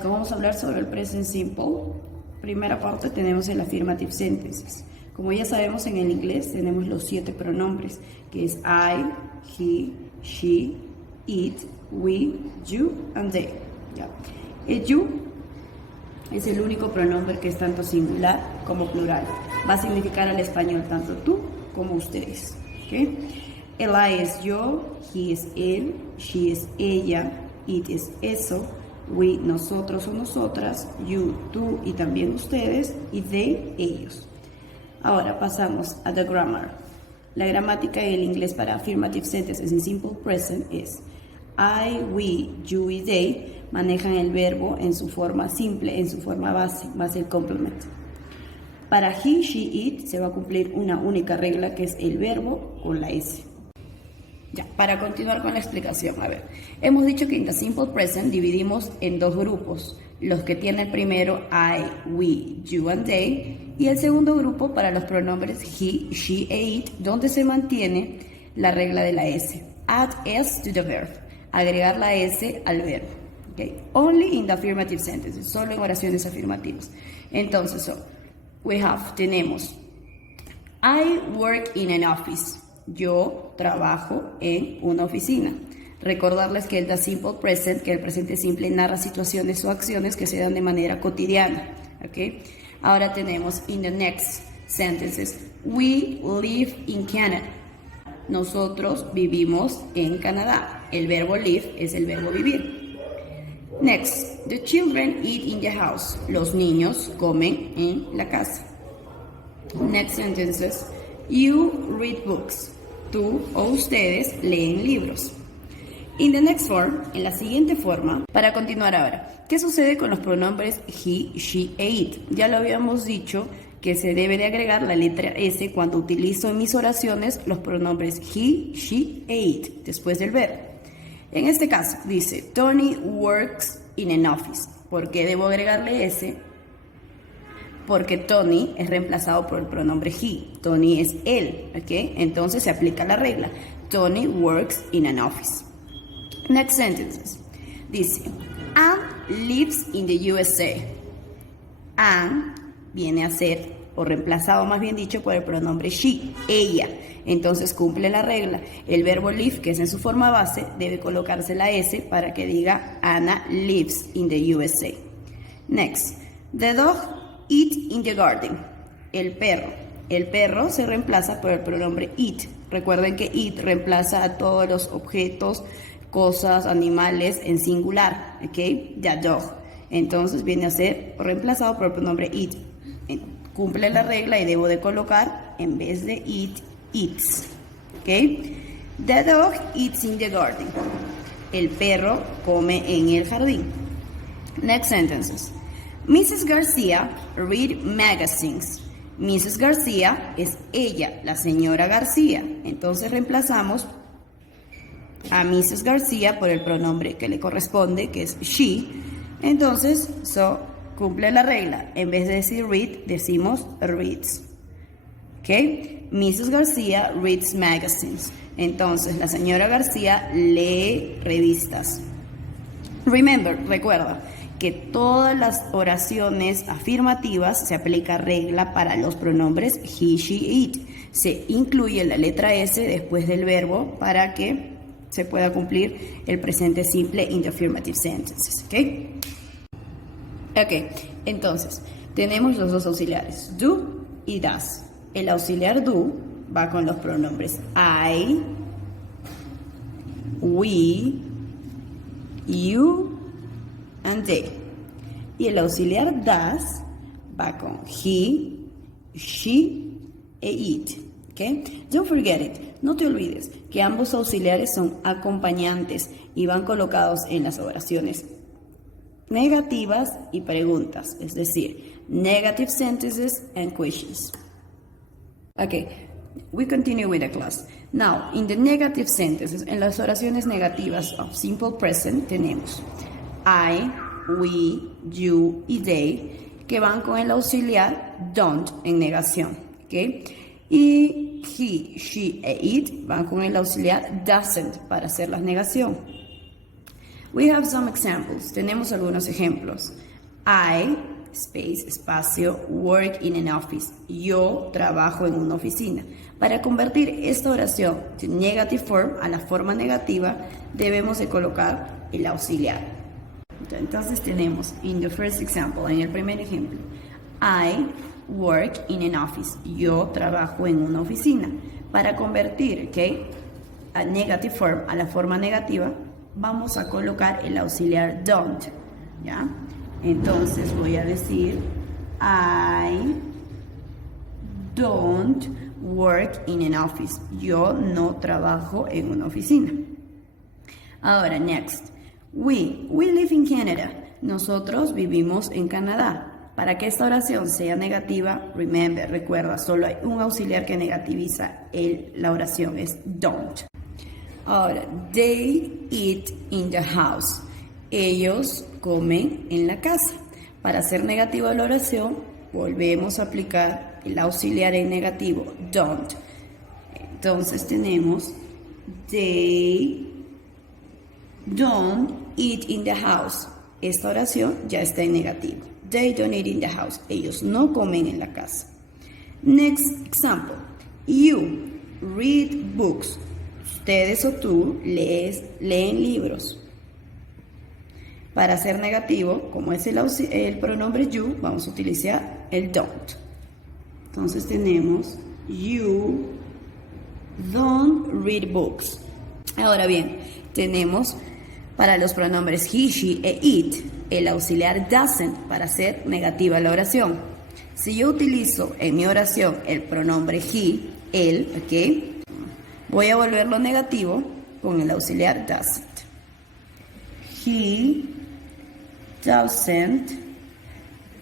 Vamos a hablar sobre el present simple. Primera parte tenemos el affirmative sentences. Como ya sabemos, en el inglés tenemos los 7 pronombres, que es I, he, she, it, we, you and they. ¿Ya? El you es el único pronombre que es tanto singular como plural. Va a significar al español tanto tú como ustedes. ¿Okay? El I es yo, he es él, she es ella, it es eso, we, nosotros o nosotras, you, tú y también ustedes, y they, ellos. Ahora pasamos a the grammar. La gramática en el inglés para affirmative sentences en simple present es I, we, you y they manejan el verbo en su forma simple, en su forma base, más el complemento. Para he, she, it se va a cumplir una única regla, que es el verbo con la S. Ya, para continuar con la explicación, a ver, hemos dicho que en the simple present dividimos en 2 grupos, los que tienen primero I, we, you and they, y el segundo grupo para los pronombres he, she e it, donde se mantiene la regla de la S. Add S to the verb, agregar la S al verbo. Okay? Only in the affirmative sentences, solo en oraciones afirmativas. Entonces, tenemos I work in an office. Yo trabajo en una oficina. Recordarles que el the simple present, que el presente simple narra situaciones o acciones que se dan de manera cotidiana. ¿Okay? Ahora tenemos in the next sentences. We live in Canada. Nosotros vivimos en Canadá. El verbo live es el verbo vivir. Next, the children eat in the house. Los niños comen en la casa. Next sentences. You read books. Tú o ustedes leen libros. In the next form, en la siguiente forma, para continuar ahora, ¿qué sucede con los pronombres he, she e it? Ya lo habíamos dicho que se debe de agregar la letra S cuando utilizo en mis oraciones los pronombres he, she e it después del verbo. En este caso dice Tony works in an office. ¿Por qué debo agregarle S? Porque Tony es reemplazado por el pronombre he. Tony es él, ¿ok? Entonces se aplica la regla. Tony works in an office. Next sentences. Dice, Anne lives in the USA. Anne viene a ser, o reemplazado más bien dicho, por el pronombre she, ella. Entonces cumple la regla. El verbo live, que es en su forma base, debe colocarse la S para que diga Anna lives in the USA. Next. The dog eat in the garden. El perro. El perro se reemplaza por el pronombre it. Recuerden que it reemplaza a todos los objetos, cosas, animales en singular. ¿Ok? The dog. Entonces viene a ser reemplazado por el pronombre it. Cumple la regla y debo de colocar en vez de it, eats. ¿Ok? The dog eats in the garden. El perro come en el jardín. Next sentences. Mrs. García read magazines. Mrs. García es ella, la señora García. Entonces reemplazamos a Mrs. García por el pronombre que le corresponde, que es she. Entonces, cumple la regla. En vez de decir read, decimos reads. ¿Ok? Mrs. García reads magazines. Entonces, la señora García lee revistas. Recuerda que todas las oraciones afirmativas se aplica regla para los pronombres he, she, it. Se incluye la letra S después del verbo para que se pueda cumplir el presente simple in the affirmative sentences. Ok, entonces tenemos los 2 auxiliares, do y does. El auxiliar do va con los pronombres I, we, you and they. Y el auxiliar does va con he, she e it. ¿Okay? Don't forget it. No te olvides que ambos auxiliares son acompañantes y van colocados en las oraciones negativas y preguntas, es decir, negative sentences and questions. Okay, we continue with the class. Now, in the negative sentences, en las oraciones negativas of simple present tenemos I, we, you y they, que van con el auxiliar don't en negación. ¿Okay? Y he, she e it van con el auxiliar doesn't para hacer la negación. We have some examples. Tenemos algunos ejemplos. I, space, espacio, work in an office. Yo trabajo en una oficina. Para convertir esta oración de negative form a la forma negativa, debemos de colocar el auxiliar. Entonces tenemos, in the first example, en el primer ejemplo, I work in an office. Yo trabajo en una oficina. Para convertir, a negative form a la forma negativa, vamos a colocar el auxiliar don't, ¿ya? Entonces voy a decir I don't work in an office. Yo no trabajo en una oficina. Ahora, next. We live in Canada. Nosotros vivimos en Canadá. Para que esta oración sea negativa, recuerda, solo hay un auxiliar que negativiza la oración, es don't. Ahora, they eat in the house. Ellos comen en la casa. Para hacer negativa la oración, volvemos a aplicar el auxiliar en negativo, don't. Entonces tenemos, they don't eat in the house. Esta oración ya está en negativo. They don't eat in the house. Ellos no comen en la casa. Next example. You read books. Ustedes o tú leen libros. Para ser negativo, como es el pronombre you, vamos a utilizar el don't. Entonces tenemos you don't read books. Ahora bien, tenemos para los pronombres he, she e it el auxiliar doesn't para hacer negativa la oración. Si yo utilizo en mi oración el pronombre he, él, voy a volverlo negativo con el auxiliar doesn't. He doesn't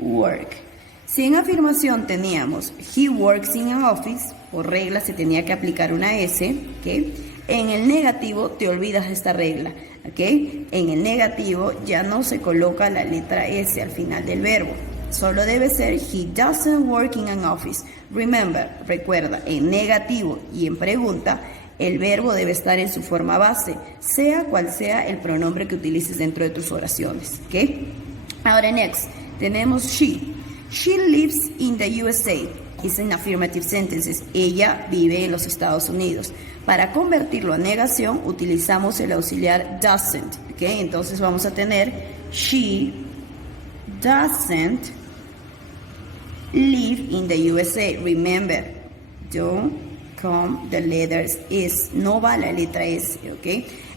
work. Si en afirmación teníamos he works in an office, por regla se tenía que aplicar una S, En el negativo te olvidas de esta regla, En el negativo ya no se coloca la letra S al final del verbo. Solo debe ser he doesn't work in an office. Recuerda, en negativo y en pregunta, el verbo debe estar en su forma base, sea cual sea el pronombre que utilices dentro de tus oraciones, Ahora, next, tenemos she. She lives in the USA. Es en affirmative sentences. Ella vive en los Estados Unidos. Para convertirlo a negación, utilizamos el auxiliar doesn't, Entonces vamos a tener she doesn't live in the USA. Remember, don't come the letters S. No va la letra S,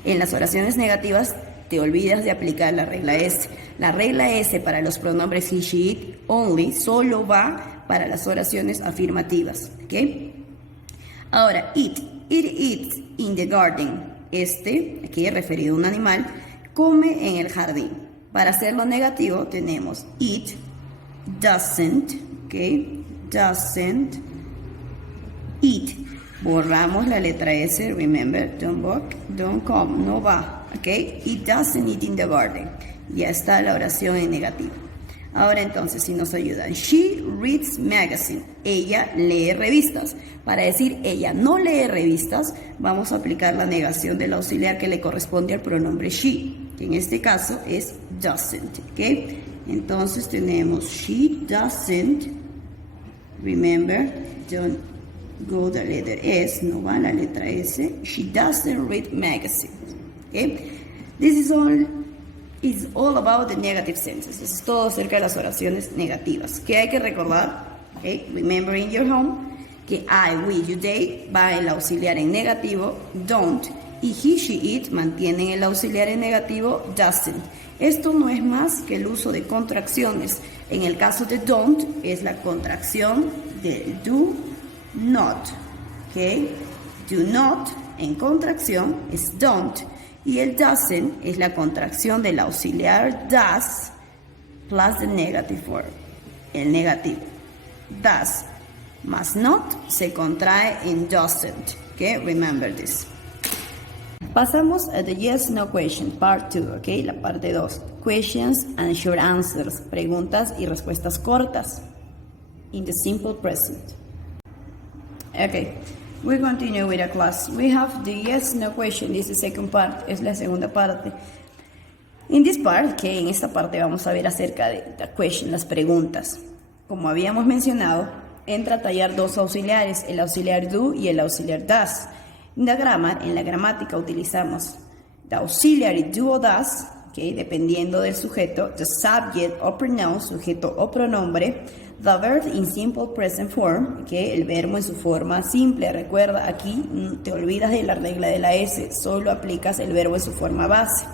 En las oraciones negativas te olvidas de aplicar la regla S. La regla S para los pronombres he, she, it, only, solo va para las oraciones afirmativas, Ahora, it eats in the garden. Aquí referido a un animal, come en el jardín. Para hacerlo negativo tenemos it doesn't, doesn't eat. Borramos la letra S, remember, don't come, no va, It doesn't eat in the garden. Ya está la oración en negativo. Ahora entonces, si nos ayudan, she reads magazine. Ella lee revistas. Para decir ella no lee revistas, vamos a aplicar la negación del auxiliar que le corresponde al pronombre she, que en este caso es doesn't, Entonces tenemos she doesn't, remember, don't go the letter S, no va la letra S, she doesn't read magazines, This is all about the negative sentences. Es todo acerca de las oraciones negativas. ¿Qué hay que recordar? Remember in your home que I, we, you, they va el auxiliar en negativo, don't, y he, she, it mantienen el auxiliar en negativo, doesn't. Esto no es más que el uso de contracciones. En el caso de don't es la contracción de do not, Do not en contracción es don't. Y el doesn't es la contracción del auxiliar does plus the negative form, el negativo. Does más not se contrae en doesn't. Remember this. Pasamos a the yes, no question, part 2, la parte 2. Questions and short answers, preguntas y respuestas cortas. In the simple present. We continue with the class. We have the yes, no question. This is the second part. Es la segunda parte. In this part, que en esta parte vamos a ver acerca de the question, las preguntas. Como habíamos mencionado, entra a tallar dos auxiliares, el auxiliar do y el auxiliar does. In the grammar, en la gramática utilizamos the auxiliary do o does, okay, dependiendo del sujeto, the subject or pronoun, sujeto o pronombre, the verb in simple present form, okay, el verbo en su forma simple. Recuerda, aquí te olvidas de la regla de la S, solo aplicas el verbo en su forma base.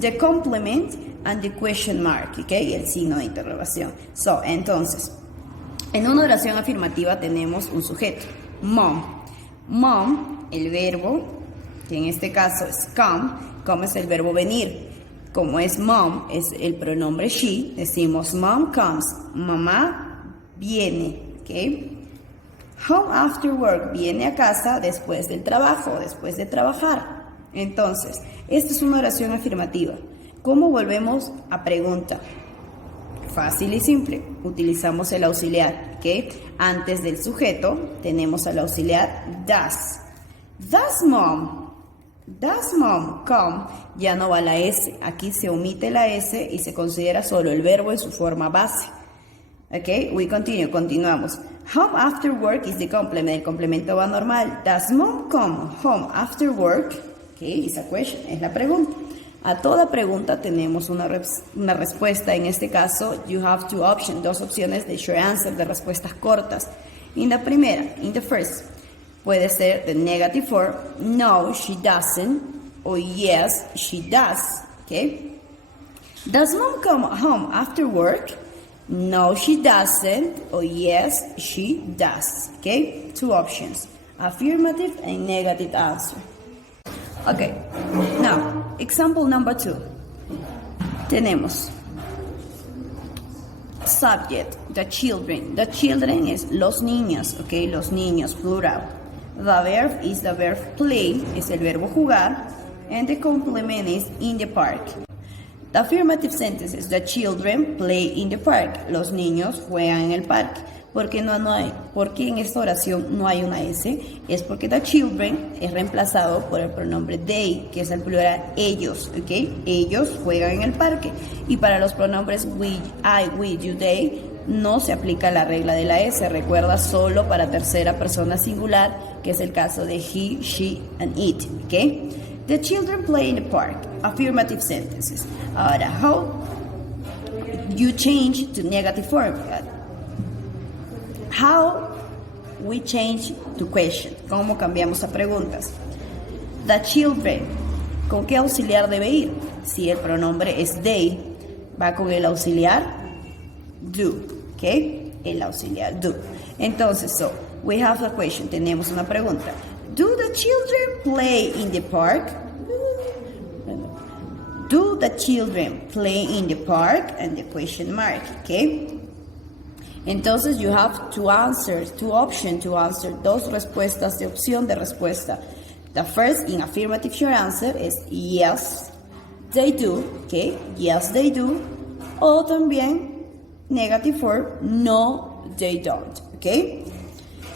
The complement and the question mark, okay, y el signo de interrogación. So, entonces, en una oración afirmativa tenemos un sujeto, mom. Mom, el verbo, que en este caso es come es el verbo venir. Como es mom, es el pronombre she, decimos mom comes, mamá viene, ¿ok? Home after work, viene a casa después del trabajo, después de trabajar. Entonces, esta es una oración afirmativa. ¿Cómo volvemos a pregunta? Fácil y simple, utilizamos el auxiliar, ¿ok? Antes del sujeto tenemos al auxiliar does. Does mom come? Ya no va la S, aquí se omite la S y se considera solo el verbo en su forma base. ¿Ok? Continuamos. Home after work is the complement, el complemento va normal. Does mom come home after work? Ok, esa question es la pregunta. A toda pregunta tenemos una respuesta. En este caso, you have two options, dos opciones de short answer, de respuestas cortas. In the first, puede ser the negative form, no, she doesn't, o yes, she does. Okay? Does mom come home after work? No, she doesn't, or yes, she does. Okay? Two options, affirmative and negative answer. Okay, now, example number 2. Tenemos subject, the children. The children es los niños, okay, los niños, plural. The verb is the verb play, es el verbo jugar. And the complement is in the park. The affirmative sentence is the children play in the park. Los niños juegan en el parque. ¿Por qué porque en esta oración no hay una S? Es porque the children es reemplazado por el pronombre they, que es el plural ellos, ¿ok? Ellos juegan en el parque. Y para los pronombres we, I, we, you, they, no se aplica la regla de la S. Recuerda, solo para tercera persona singular, que es el caso de he, she, and it, ¿ok? The children play in the park. Affirmative sentences. Ahora, how you change to negative form? How we change to question. ¿Cómo cambiamos a preguntas? The children. ¿Con qué auxiliar debe ir? Si el pronombre es they, va con el auxiliar do. ¿Ok? El auxiliar do. Entonces, so, we have a question. Tenemos una pregunta. Do the children play in the park? Do the children play in the park? And the question mark. ¿Ok? Entonces, you have two answers, two options to answer, dos respuestas de opción de respuesta. The first, in affirmative short answer, is yes, they do, okay, yes, they do. O también, negative form, no, they don't, okay.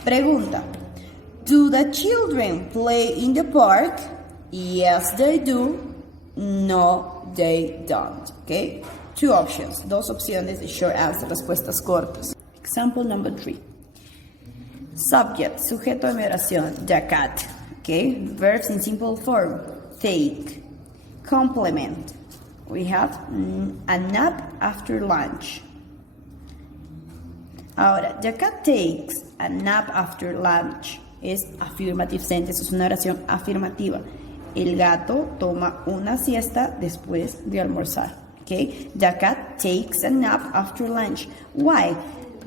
Pregunta, do the children play in the park? Yes, they do. No, they don't, okay. Two options, dos opciones de short answer, respuestas cortas. Example number 3. Subject, sujeto de mi oración, the cat. Okay, verbs in simple form, take. Complement, we have a nap after lunch. Ahora, the cat takes a nap after lunch. Es affirmative sentence, es una oración afirmativa. El gato toma una siesta después de almorzar. Okay, the cat takes a nap after lunch. Why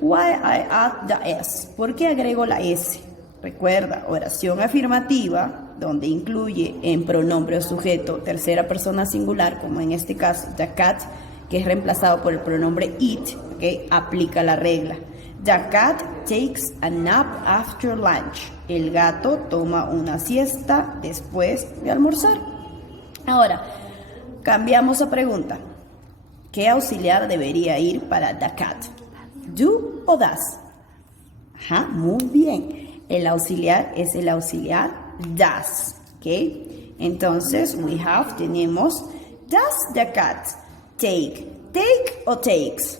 I add the S? ¿Por qué agrego la S? Recuerda, oración afirmativa, donde incluye en pronombre o sujeto tercera persona singular, como en este caso, the cat, que es reemplazado por el pronombre it, ¿okay? Aplica la regla. The cat takes a nap after lunch. El gato toma una siesta después de almorzar. Ahora, cambiamos a pregunta. ¿Qué auxiliar debería ir para the cat? Do o does? Ajá, muy bien. El auxiliar es el auxiliar does. ¿Ok? Entonces, tenemos Does the cat take? ¿Take o takes?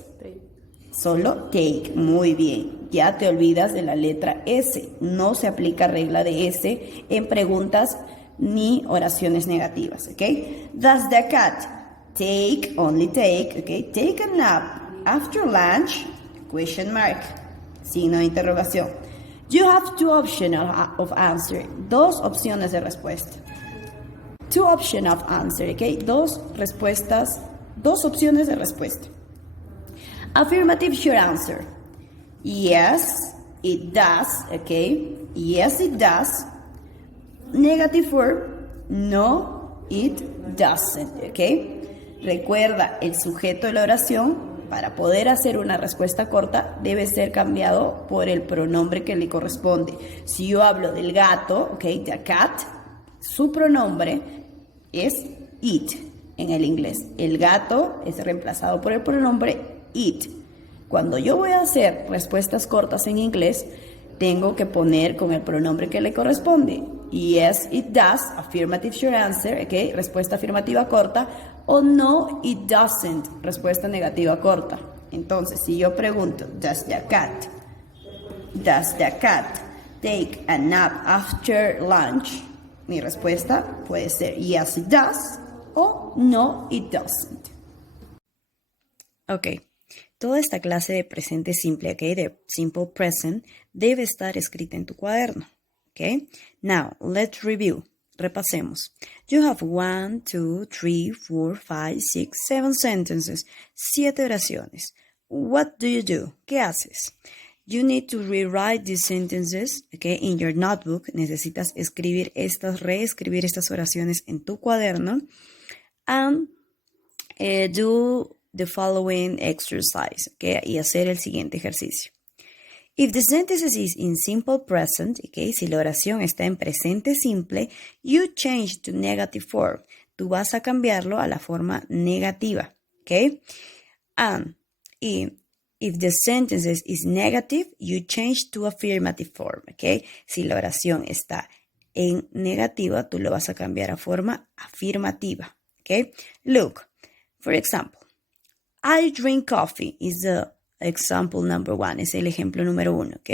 Solo take. Muy bien. Ya te olvidas de la letra S. No se aplica regla de S en preguntas ni oraciones negativas. ¿Ok? Does the cat take? Only take. ¿Ok? Take a nap after lunch? Question mark. Signo de interrogación. You have two options of answer. Dos opciones de respuesta. Two options of answer, ¿ok? Dos respuestas, dos opciones de respuesta. Affirmative sure answer. Yes, it does, ¿ok? Yes, it does. Negative form, no, it doesn't, ¿ok? Recuerda, el sujeto de la oración, para poder hacer una respuesta corta, debe ser cambiado por el pronombre que le corresponde. Si yo hablo del gato, ¿ok? The cat, su pronombre es it en el inglés. El gato es reemplazado por el pronombre it. Cuando yo voy a hacer respuestas cortas en inglés, tengo que poner con el pronombre que le corresponde. Yes, it does, affirmative short answer, ¿ok? Respuesta afirmativa corta. O no, it doesn't, respuesta negativa corta. Entonces, si yo pregunto, does the cat take a nap after lunch? Mi respuesta puede ser yes, it does o no, it doesn't. Ok, toda esta clase de presente simple, ok, de simple present, debe estar escrita en tu cuaderno. Ok, now let's review. Repasemos. You have 1, 2, 3, 4, 5, 6, 7 sentences. 7 oraciones. What do you do? ¿Qué haces? You need to rewrite these sentences, okay, in your notebook. Necesitas reescribir estas oraciones en tu cuaderno. And do the following exercise, okay, y hacer el siguiente ejercicio. If the sentence is in simple present, okay, si la oración está en presente simple, you change to negative form. Tú vas a cambiarlo a la forma negativa, okay? And if the sentence is negative, you change to affirmative form, okay? Si la oración está en negativa, tú lo vas a cambiar a forma afirmativa, okay? Look, for example, I drink coffee is the example number 1, es el ejemplo número 1, ¿ok?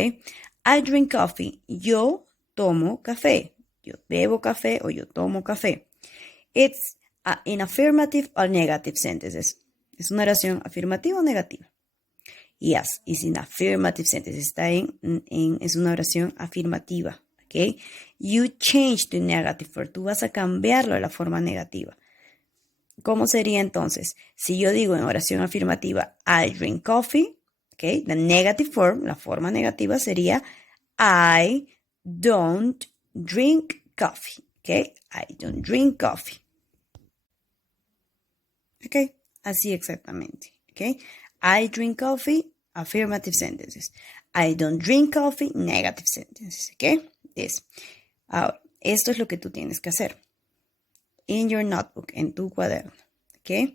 I drink coffee, yo tomo café, yo bebo café o yo tomo café. It's in affirmative or negative sentences. ¿Es una oración afirmativa o negativa? Yes, it's in affirmative sentences. Es una oración afirmativa, ¿ok? You change to negative form, tú vas a cambiarlo a la forma negativa. ¿Cómo sería entonces? Si yo digo en oración afirmativa, I drink coffee, okay, the negative form, la forma negativa sería I don't drink coffee, okay, I don't drink coffee. Okay, así exactamente, okay. I drink coffee, affirmative sentences. I don't drink coffee, negative sentences, okay. Ahora, esto es lo que tú tienes que hacer. In your notebook, en tu cuaderno, ¿ok?